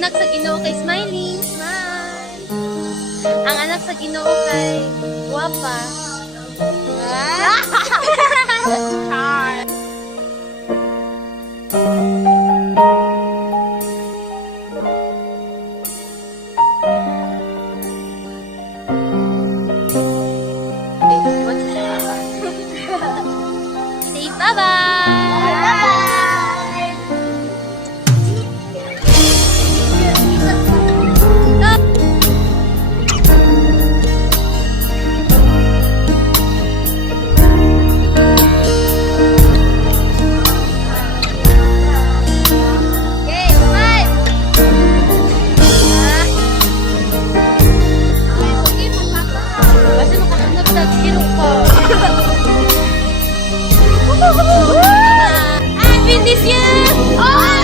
anak sa Ginoo kay smiling. Smile. Ang anak sa Ginoo kay guwapa. Char. Say bye-bye! Okay, smile! Kasi makasunod sa giro ko. And win this year! Oh!